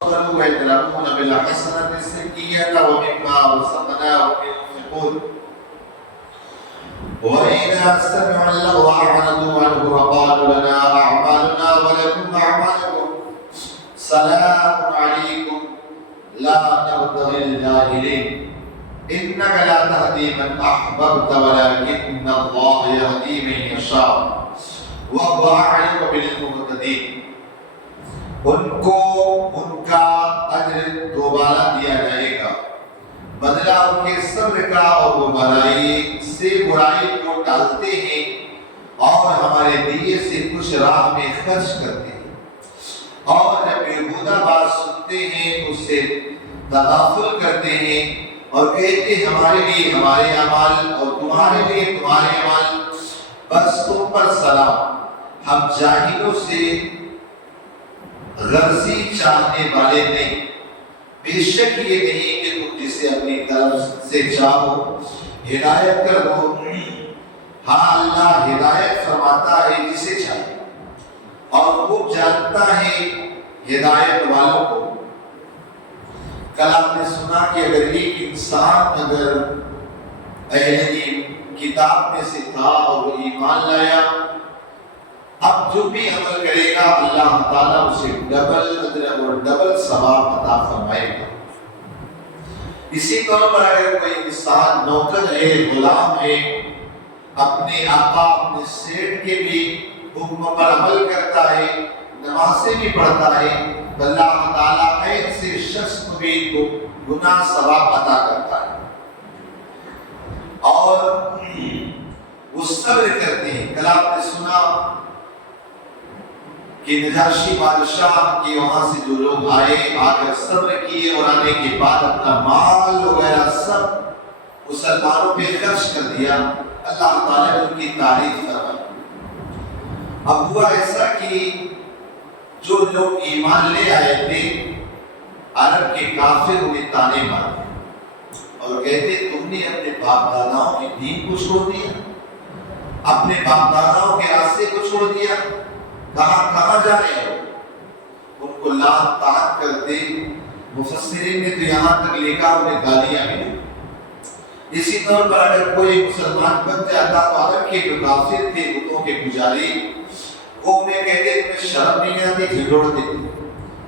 ويدرؤون بالحسنة السيئة ومما رزقناهم ينفقون وإذا سمعوا اللغو أعرضوا عنه وقالوا لنا أعمالنا ولكم أعمالكم سلام عليكم لا نبتغي الجاهلين إنك لا تهدي من أحببت ولكن الله يهدي من يشاء وهو أعلم بالمهتدين. ان کو ان کا اجر دوبارہ دیا جائے گا، بدلہ ان کے صبر کا، اور وہ برائی سے برائی کو ٹالتے ہیں اور ہمارے دیے سے کچھ راہ میں خرچ کرتے ہیں، اور جب بیہودہ بات سنتے ہیں اس سے تغافل کرتے ہیں اور کہتے ہیں ہمارے لیے ہمارے اعمال اور تمہارے لیے تمہارے اعمال، بس تم پر سلام، ہم جاہلوں سے غرضی چاہنے والے نہیں، بے شک یہ نہیں کہ تم جسے اپنی طرف سے چاہو ہدایت کر دو، ہاں اللہ ہدایت فرماتا ہے جسے چاہے اور وہ جانتا ہے ہدایت والوں کو۔ کل آپ نے سنا کہ اگر ایک انسان اگر اہل کتاب میں سے تھا اور وہ ایمان لایا، اب جو بھی عمل کرے گا اللہ تعالیٰ اسے ڈبل اجر اور ڈبل ثواب عطا فرمائے گا۔ اسی طور پر اگر کوئی انسان نوکر ہے، غلام ہے، اپنے آقا اپنے سیٹ کے بھی حکم پر عمل کرتا ہے، نمازیں بھی پڑھتا ہے، تو اللہ تعالیٰ ایسے شخص کو بھی گناہ ثواب عطا کرتا ہے اور وہ صبر کرتے ہیں۔ کل آپ نے سنا کہ نجاشی بادشاہ کے وہاں سے جو لوگ آئے، آ کر صبر کیے اور آنے کے بعد اپنا مال وغیرہ سب مسلمانوں پہ خرچ کر دیا، اللہ تعالیٰ نے ان کی تعریف فرمائی۔ اب ہوا ایسا کہ جو لوگ ایمان لے آئے تھے، عرب کے کافر انہیں تانے مارتے اور کہتے تم نے اپنے باپ داداؤں کے دین کو چھوڑ دیا، اپنے باپ داداؤں کے راستے کو چھوڑ دیا، کہاں جا رہے ہو؟ ان کو لعن طاعت کرتے۔ مفسرین نے تو یہاں تک لکھا انہیں گالیاں ملی۔ اسی طور پر اگر کوئی مسلمان بن جاتا تو عرب کے جو کافر تھے، بتوں کے پجاری، وہ انہیں کہتے تمہیں شرم نہیں آتی، جھگڑ دیتے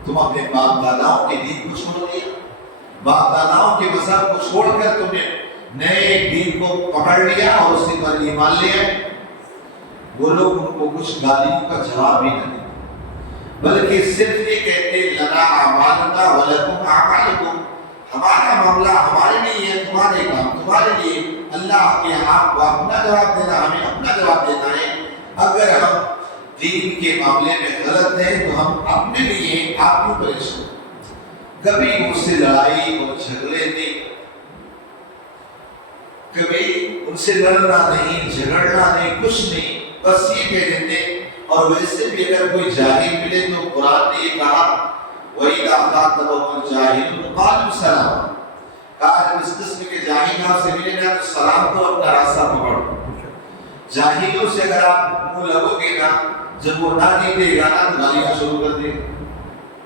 تم اپنے باپ داداؤں کے دین کو چھوڑ دیا، باپ داداؤں کے مذہب کو چھوڑ کر تم نے نئے دین کو پکڑ لیا اور اس پر ایمان لے آئے۔ وہ لوگ ان کو کچھ گالیوں کا جواب بھی نہ دیں، بلکہ صرف یہ کہتے لنا اعمالنا ولکم اعمالکم، ہمارا معاملہ ہمارے لیے ہے، تمہارے کام تمہارے لیے، اللہ کے آپ کو اپنا جواب دینا، ہمیں اپنا جواب دینا ہے۔ اگر ہم دین کے معاملے میں غلط ہیں تو ہم اپنے لیے آپ کیوں پریشان؟ کبھی ان سے لڑائی اور جھگڑے نہیں، کبھی ان سے لڑنا نہیں، جھگڑنا نہیں، کچھ نہیں، بس یہ کہہ دیتے۔ اور ویسے بھی اگر کوئی جاہل ملے تو قرآن نے یہ کہا وَإِذَا خَاطَبَهُمُ الْجَاهِلُونَ قَالُوا سَلَامًا، کہا جب اس قسم کے جاہل آپ سے ملے گا تو سلام کو اپنا راستہ پکڑو۔ جاہلوں سے اگر آپ منہ لگو گے نا، جب وہ نہ جیتے گا نا تو گالیاں شروع کر دے گا۔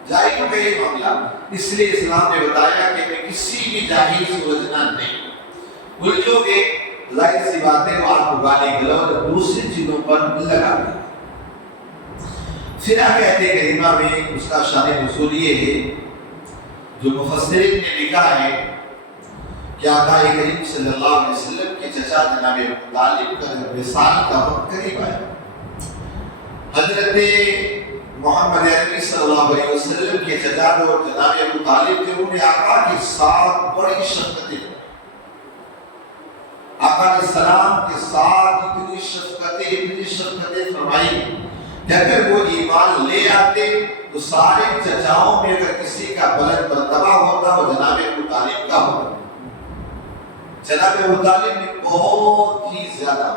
جاہلوں کا یہ معاملہ، اس لیے اسلام نے بتایا کہ میں کسی بھی جاہل سے الجھنا نہیں، الجھو گے ظاہر سی بات ہے وہ آپ کو گالی گلوچ اور دوسری چیزوں پر لگا دیں۔ پھر آگے آیت کریمہ میں اس کا شان نزول یہ ہے جو مفسرین نے لکھا ہے کہ آقا کریم صلی اللہ علیہ وسلم کے چچا جناب ابو طالب کا وصال کا وقت قریب آیا۔ حضرت محمد عربی صلی اللہ علیہ وسلم کے چچا جو جناب ابو طالب تھے، انہوں نے آقا کے ساتھ بڑی شفقتیں، آقا علیہ السلام کے ساتھ اتنی شفقتیں فرمائی کہ اگر وہ ایمان لے آتے تو سارے چچاؤں میں اگر کسی کا بلند مرتبہ ہوتا وہ جناب ابو طالب کا ہوتا۔ جناب ابو طالب نے بہت زیادہ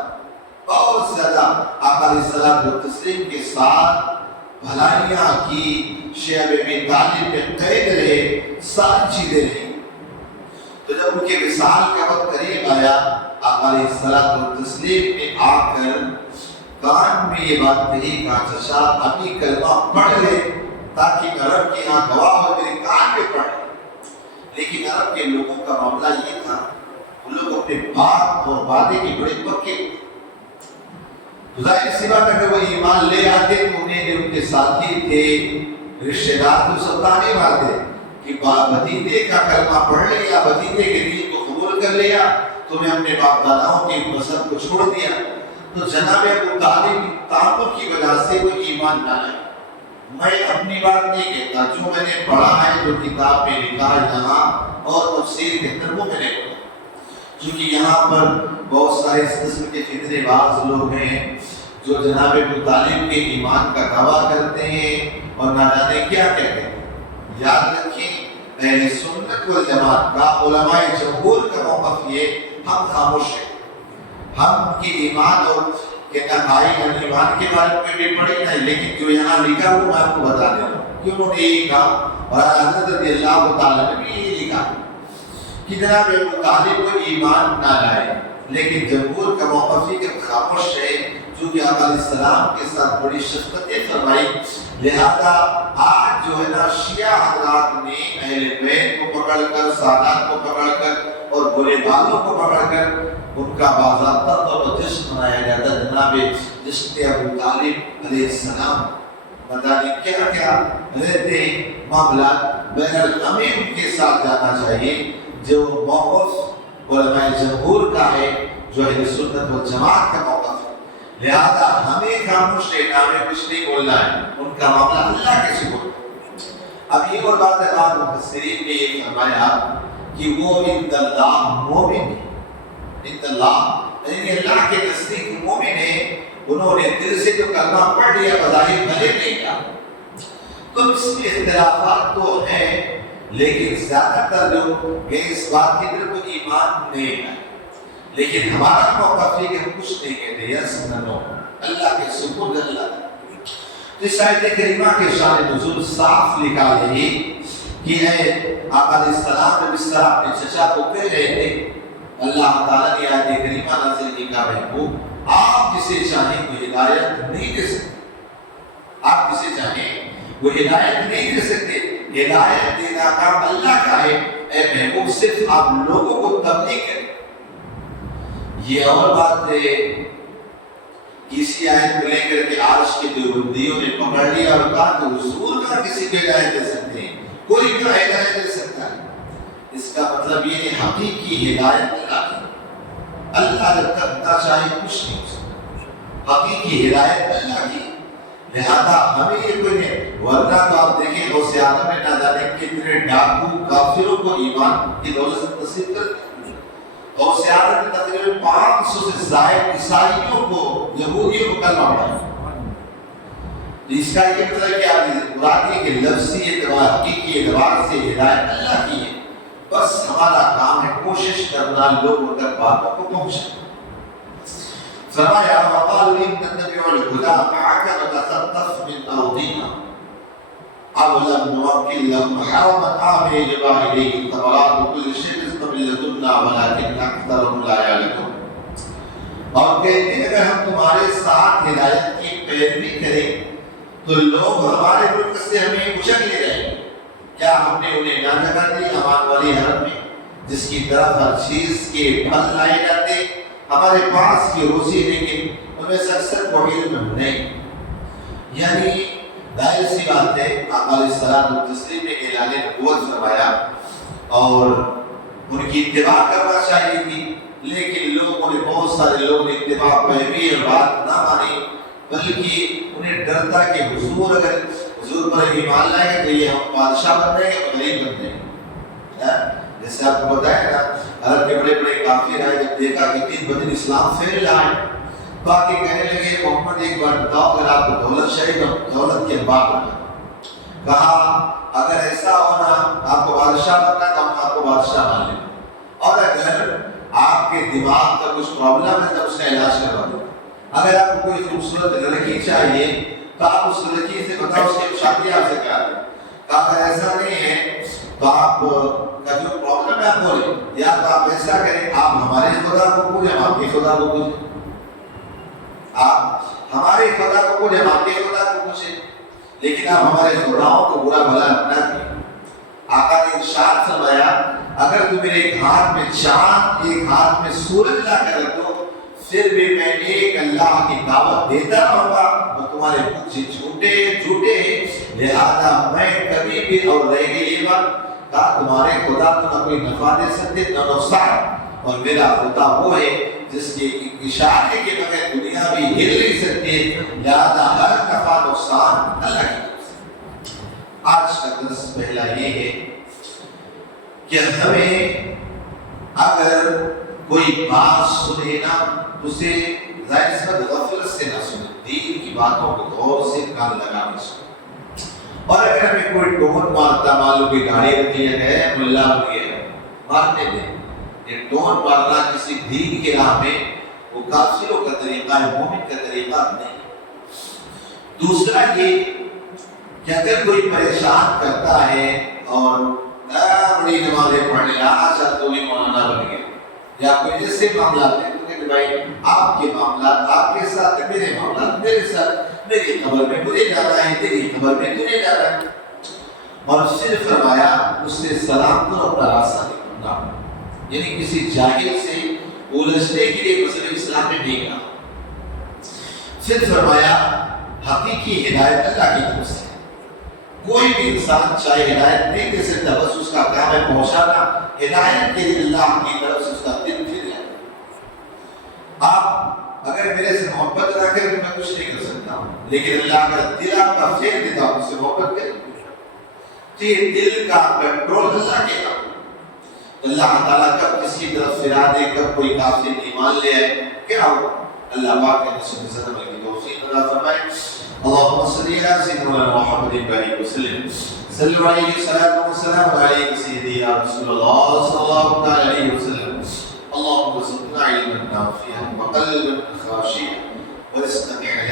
آقا علیہ السلام کے ساتھ بھلائیاں کی، شیخ ابی طالب میں قید رہے، ساری چیزیں رہی۔ تو جب ان کے وصال کا وقت قریب آیا، آقا علیہ السلام نے آ کر کان میں یہ بات کہی، کہا چچا ابھی کلمہ پڑھ لے تاکہ میں رب کے یہاں گواہ ہو، میرے لیکن عرب کے لوگوں کا معاملہ یہ تھا، وہ لوگ اپنے باپ اور وعدے کے بڑے پکے، ظاہر سی بات اگر وہ ایمان لے آتے تو انہیں جو ان کے ساتھی تھے رشتے دار تو ستانے مارتے کہ بھتیجے کا کلمہ پڑھ لیا، بھتیجے کے دین کو قبول کر لیا، تو نے اپنے باپ داداؤں کے مذہب کو چھوڑ دیا۔ تو جناب ابو طالب تعامل کی وجہ سے وہ ایمان نہ لائے۔ میں اپنی بات نہیں کہتا، جو میں نے پڑھا ہے، جو کتاب میں لکھا ہے یہاں اور تفسیر کے اندر وہ میں نے پڑھا، کیونکہ یہاں پر بہت سارے اس قسم کے فتنے باز لوگ ہیں جو جناب ابو طالب کے ایمان کا دعویٰ کرتے ہیں اور نہ جانے کیا کہتے ہیں۔ یاد رکھیں اہل سنت والجماعت کا علماء جمہور کا موقف یہ، ہم خاموش ہیں، ہم کی ایمان اور کہ ایمان کے بارے میں بھی پڑھی نہیں، لیکن جو یہاں لکھا وہ میں آپ کو بتا دے رہا ہوں کہ انہوں نے یہ کہا، اور حضرت رضی اللہ تعالیٰ نے بھی یہ لکھا کہ جناب ابو طالب کو ایمان نہ لائے، لیکن جمہور کا موقف یہ کہ خاموش ہے، چونکہ آقا علیہ السلام کے ساتھ بڑی شفقتیں فرمائی، لہذا آج جو ہے نا شیعہ حضرات نے اہل بیت کو پکڑ کر، سادات کو پکڑ کر اور برے بالوں کو پکڑ کر ان کا باضابطہ طور پر جشن منایا جاتا ہے، جناب جشن ابو طالب علیہ السلام۔ پتہ نہیں کیا کیا رہتے معاملات، بہرحال ہمیں ان کے ساتھ جانا چاہیے جو موقف علماء جمہور کا ہے، جو اہل سنت والجماعت کا موقف ہے، لہذا ہمیں خاموش رہنا، ہمیں کچھ نہیں بولنا ہے، ان کا معاملہ اللہ کے سپرد ہے۔ اب یہ اور بات ہے، بعض مفسرین نے یہ فرمایا کہ وہ عند اللہ مومن ہے، عند اللہ یعنی اللہ کے نزدیک مومن ہے، انہوں نے دل سے جو کلمہ پڑھ لیا بظاہر بھلے نہیں کہا۔ تو اس میں اختلافات تو ہیں، لیکن زیادہ تر جو اس بات کی طرف ایمان نہیں ہے، لیکن ہمارا موقف یہ کہ ہم کچھ نہیں کہتے، یس نو، اللہ کے سپرد اللہ۔ تو اس آیت کریمہ کے شان نزول صاف لکھا ہے کہ ہے آقا علیہ السلام جب اس طرح اپنے چچا کو کہہ رہے تھے، اللہ تعالیٰ نے آیت کریمہ نازل کی کہ محبوب آپ جسے چاہیں وہ ہدایت نہیں دے سکتے، آپ جسے چاہیں وہ ہدایت نہیں دے سکتے، ہدایت دینا کام اللہ کا ہے، اے محبوب صرف آپ لوگوں کو تبلیغ کریں۔ یہ اور بات ہے، کسی آیت کو لے کر کے عرش کے دیوبندیوں نے پکڑ لیا اور کہا کہ حضور کا کسی کو ہدایت دے سکتے ہیں، کوئی بھی ہدایت دے سکتا ہے۔ اس کا مطلب یہ ہے حقیقی ہدایت اللہ کی، اللہ جب تک نہ چاہے کچھ نہیں ہو سکتا، حقیقی ہدایت اللہ کی، لہذا ہمیں یہ کوئی نہیں۔ ورنہ تو آپ دیکھیں غوث اعظم نے نہ جانے کتنے ڈاکو کافروں کو ایمان کی دولت سے نصیب کر دیا، غوث اعظم نے تقریباً 500 سے زائد عیسائیوں کو، یہودیوں کو کلمہ پڑھایا۔ اس کا یہ مطلب کیا ہے؟ مراد یہ کہ لفظی اعتبار، حقیقی اعتبار سے ہدایت اللہ کی ہے، بس ہمارا کام ہے کوشش کرنا لوگوں تک باتوں کو پہنچانا۔ فرمایا وقالوا ان نتبع الهدى معك نتخطف من ارضنا اولم نمكن لهم حرما امنا يجبى اليه الثمرات وكل شيء رزقا من لدنا ولكن اكثرهم لا يعلمون۔ اور کہتے ہیں اگر ہم تمہارے ساتھ ہدایت کی پیروی کریں تو لوگ ہمارے ملک سے ہمیں اچک لے رہے ہیں، کیا ہم نے انہیں نہ جگہ دی امان والی حرم میں جس کی طرف ہر چیز کے پھل لائے جاتے ہمارے پاس کی روزی، لیکن ان میں سے اکثر کو علم نہیں۔ یعنی ظاہر سی بات ہے آقا علیہ السلام تسلیم نے اعلان نبوت فرمایا اور ان کی اتباع کرنا چاہیے تھی، لیکن لوگوں نے، بہت سارے لوگوں نے اتباع پیروی اور بات نہ مانی، بلکہ انہیں ڈر تھا کہ حضور اگر حضور پر ایمان لائے تو یہ ہم بادشاہ بن جائیں گے، غریب بن جائیں گے۔ جیسے آپ کو بتایا نا، عرب کے بڑے بڑے کافر آئے، جب دیکھا کہ 3 بدن اسلام پھیل رہا ہے تو آ کے کہنے لگے محمد ایک بار بتاؤ اگر آپ کو دولت چاہیے تو دولت کے باپ بنا۔ کہا اگر ایسا ہونا آپ کو بادشاہ بننا تو ہم آپ کو بادشاہ مان لیں، اور اگر آپ کے دماغ کا کچھ پرابلم ہے تو اس کا علاج کروا دیں، اگر آپ کو کوئی خوبصورت لڑکی چاہیے تو آپ اس لڑکی سے بتاؤ اس کی شادی آپ سے کرا دیں۔ کہا اگر ایسا نہیں ہے تو آپ کا جو پرابلم ہے آپ بولیں، یا تو آپ ایسا کریں آپ ہمارے خدا کو پوجیں، ہم آپ کے خدا کو پوجیں، آپ ہمارے خدا کو پوجیں، ہم آپ کے خدا کو پوجیں، لیکن آپ ہمارے خداؤں کو برا بھلا نہ کریں۔ آقا نے ارشاد فرمایا اگر تم میرے ایک ہاتھ میں چاند ایک ہاتھ میں سورج لا کر رکھ دو پھر بھی میں ایک اللہ کی دعوت دیتا رہوں گا اور تمہارے مجھ سے جھوٹے لہذا میں کبھی بھی اور رہ گئی یہ بات کہا تمہارے خدا تو نہ کوئی نفع دے سکتے نہ نقصان اور میرا خدا وہ ہے جس کے اشارے کے بغیر دنیا بھی ہل نہیں سکتی لہذا ہر نفع نقصان اللہ کی طرف سے۔ آج کا درس پہلا یہ ہے کہ ہمیں اگر کوئی بات سنے نا اسے ظاہر سی بات غفلت سے نہ سنے، دین کی باتوں کو غور سے کان لگا کے سنے۔ اور اگر ہمیں کوئی ٹون مارتا معلوم کوئی گاڑی رکھی ہے ملا ہو گیا مارنے دیں، یہ ٹون مارنا کسی دین کے راہ میں وہ کافروں کا طریقہ ہے، مومن کا طریقہ نہیں۔ دوسرا یہ کہ اگر کوئی پریشان کرتا ہے اور بڑی نمازیں پڑھنے آج تو بھی مولانا بن گیا یا کوئی ایسے معاملات ہیں تو کہ بھائی آپ کے معاملات آپ کے ساتھ میرے معاملات میرے ساتھ، میری خبر میں مجھے جانا ہے تیری خبر میں تجھے جانا ہے، اور صرف فرمایا اس سے سلام کرو اپنا راستہ نکلنا، یعنی کسی جاہل سے الجھنے کے لیے مسئلہ اسلام نے نہیں کہا۔ پھر فرمایا حقیقی ہدایت اللہ کی طرف سے، کوئی بھی انسان چاہے ہدایت نہیں دے سکتا، بس اس کا کام ہے پہنچانا، ہدایت کے لیے اللہ کی طرف سے اس کا دل پھر جائے۔ آپ اگر میرے سے محبت نہ کریں تو میں کچھ نہیں کر سکتا ہوں، لیکن اللہ کا دل آپ کا پھیر دیتا ہوں، اس سے محبت کریں تو یہ دل کا کنٹرول اللہ کے کام۔ اللہ تعالیٰ کب کس کی طرف پھرا دے، کب کوئی کافر ایمان لے آئے، کیا ہو اللہ پاک کے نصیب سے عمل کی توفیق عطا فرمائے۔ اللهم صل على سيدنا محمد وسلم صلوا عليه الصلاة والسلام عليك سيدي يا رسول الله صلى الله عليه وسلم اللهم ارزقنا علما نافعا وقلبا خاشعا ورزقا حلالا